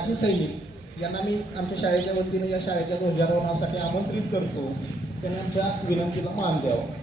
माजी सैनिक यांना मी आमच्या शाळेच्या वतीने या शाळेच्या ध्वजारोहणासाठी आमंत्रित करतो. त्यांनी आमच्या विनंतीला मान द्यावा.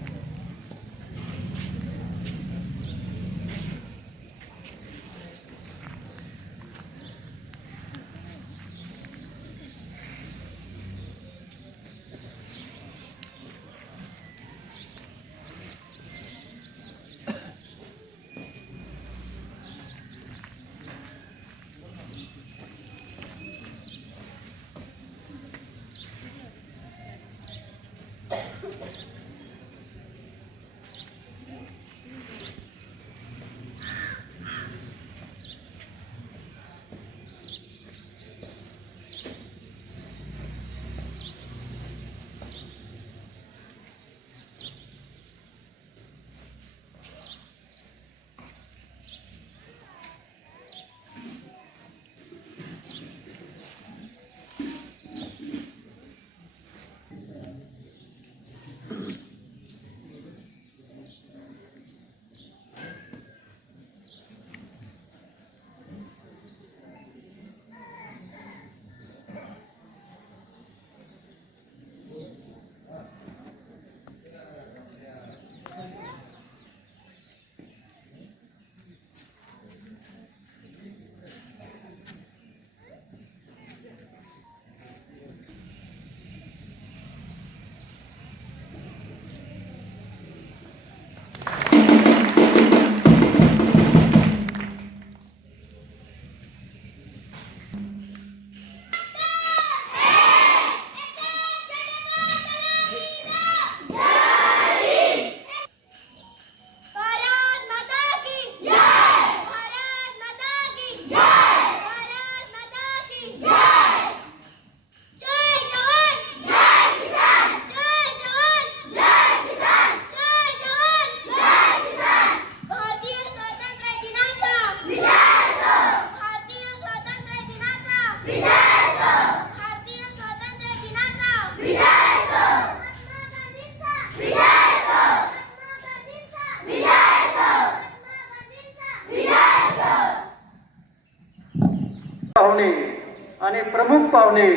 पाहुणे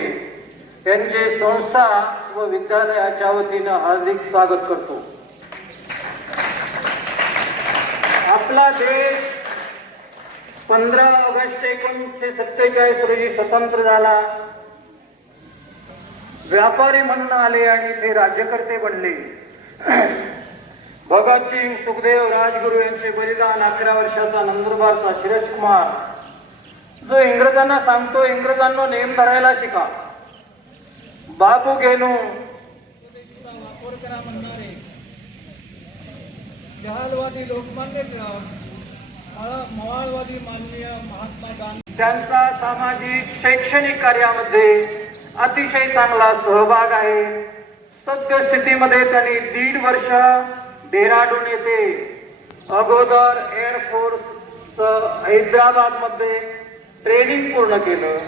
यांचे संस्था व विद्यालयाच्या वतीनं हार्दिक स्वागत करतो. आपला देश पंधरा ऑगस्ट एकोणीसशे सत्तेचाळीस रोजी स्वतंत्र झाला. व्यापारी म्हणून आले आणि ते राज्यकर्ते बनले. भगतसिंग सुखदेव राजगुरू यांचे बलिदान अकरा वर्षाचा नंदुरबारचा शिरज कुमार जो इंग्रजांना सांगतो इंग्रजांना नेम धरायला शिका. बाबू म्हणणारे जहालवादी लोकमान्य टिळक मवाळवादी माननीय महात्मा गांधी. त्यांचा सामाजिक शैक्षणिक कार्यामध्ये अतिशय चांगला सहभाग आहे. सद्यस्थितीमध्ये त्यांनी दीड वर्ष डेहराडून येथे अगोदर एअरफोर्स हैदराबादमध्ये ट्रेनिंग पूर्ण केलं.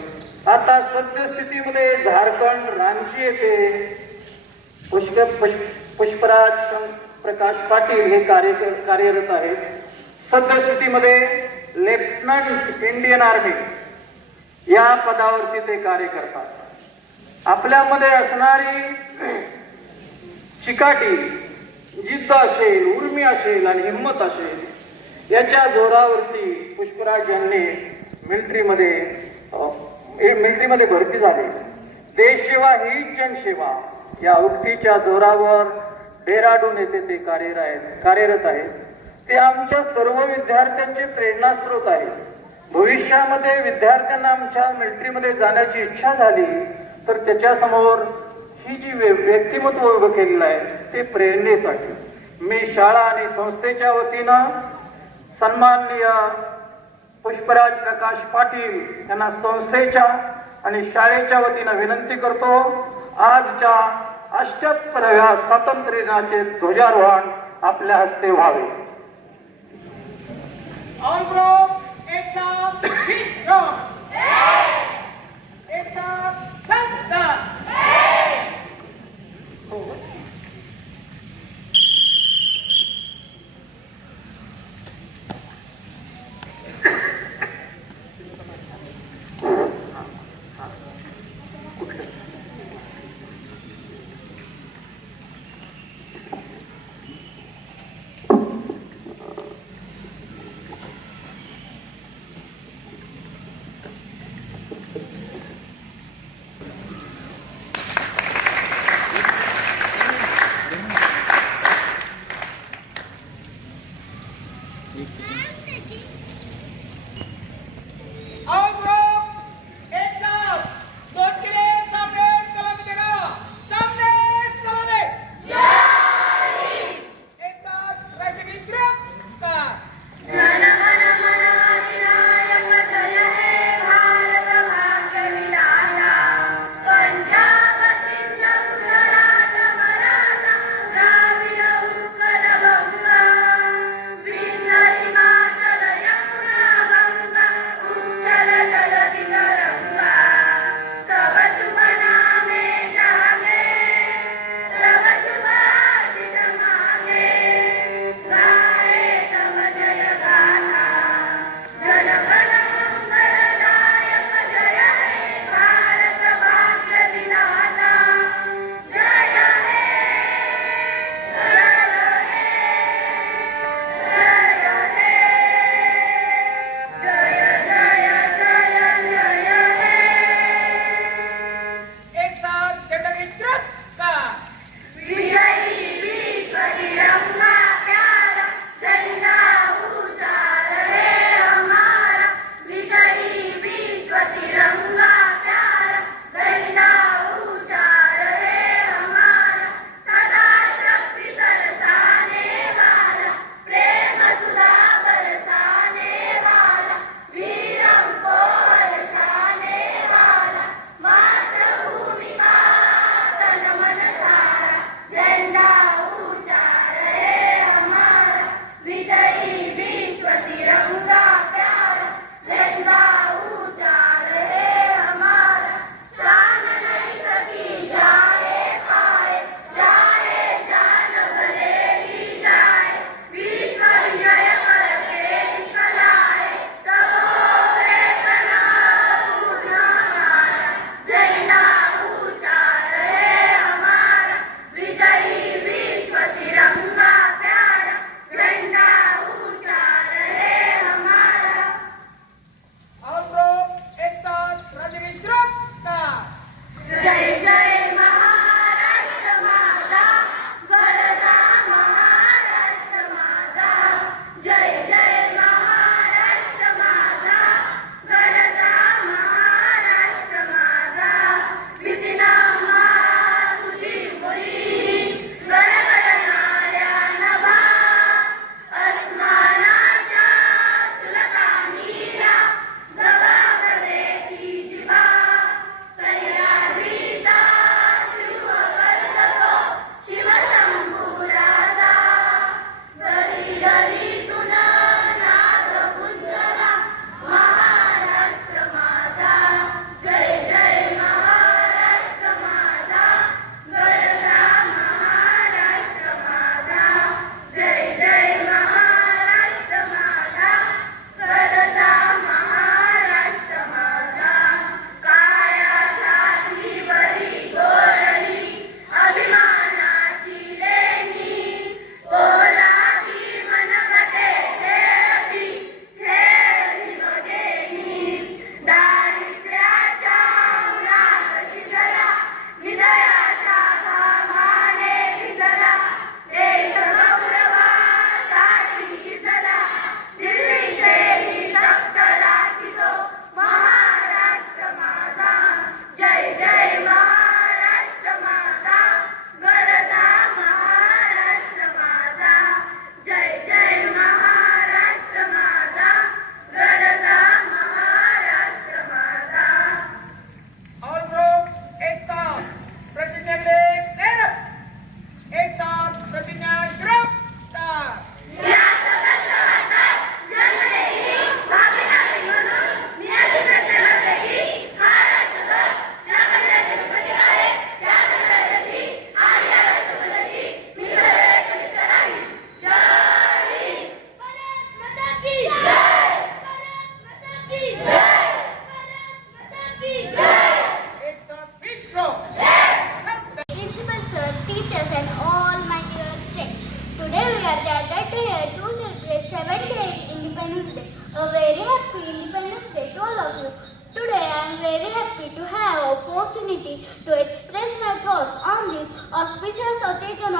आता सद्यस्थितीमध्ये झारखंड रांची येथे पुष्प पुष्पराज प्रकाश पाटील हे कार्य कार्यरत आहेत. सद्यस्थितीमध्ये लेफ्टनंट इंडियन आर्मी या पदावरती ते कार्य करतात. आपल्यामध्ये असणारी चिकाटी जिद्द असेल उर्मी असेल आणि हिंमत असेल याच्या जोरावरती पुष्पराज यांनी मिलिटरीमध्ये मिलिटरीमध्ये भरती झाले. देशसेवा ही जनसेवा. या उक्तीच्या जोरावर डेहराडून येथे ते कार्यरत आहेत कार्यरत आहेत. ते आमच्या सर्व विद्यार्थ्यांचे प्रेरणास्रोत आहे भविष्यामध्ये विद्यार्थ्यांना आमच्या मिलिटरीमध्ये जाण्याची इच्छा झाली तर त्याच्यासमोर ही जी व्य- व्यक्तिमत्व उभं केलेलं आहे ते प्रेरणेसाठी. मी शाळा आणि संस्थेच्या वतीनं सन्माननीय पुष्पराज प्रकाश पाटील यांना संस्थेच्या आणि शाळेच्या वतीनं विनंती करतो आजच्या अष्ट्याहत्तराव्या स्वातंत्र्य दिनाचे ध्वजारोहण आपल्या हस्ते व्हावे. और ग्रुप एक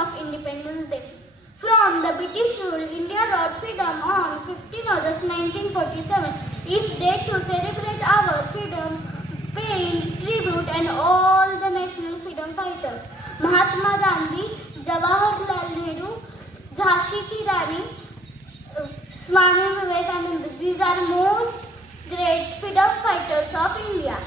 of Independence Day. From the British rule, India got freedom on 15 August 1947. Each day to celebrate our freedom, paying tribute and all the national freedom fighters. Mahatma Gandhi, Jawaharlal Nehru, Jhansi Ki Rani, Swami Vivekananda. These are most great freedom fighters of India.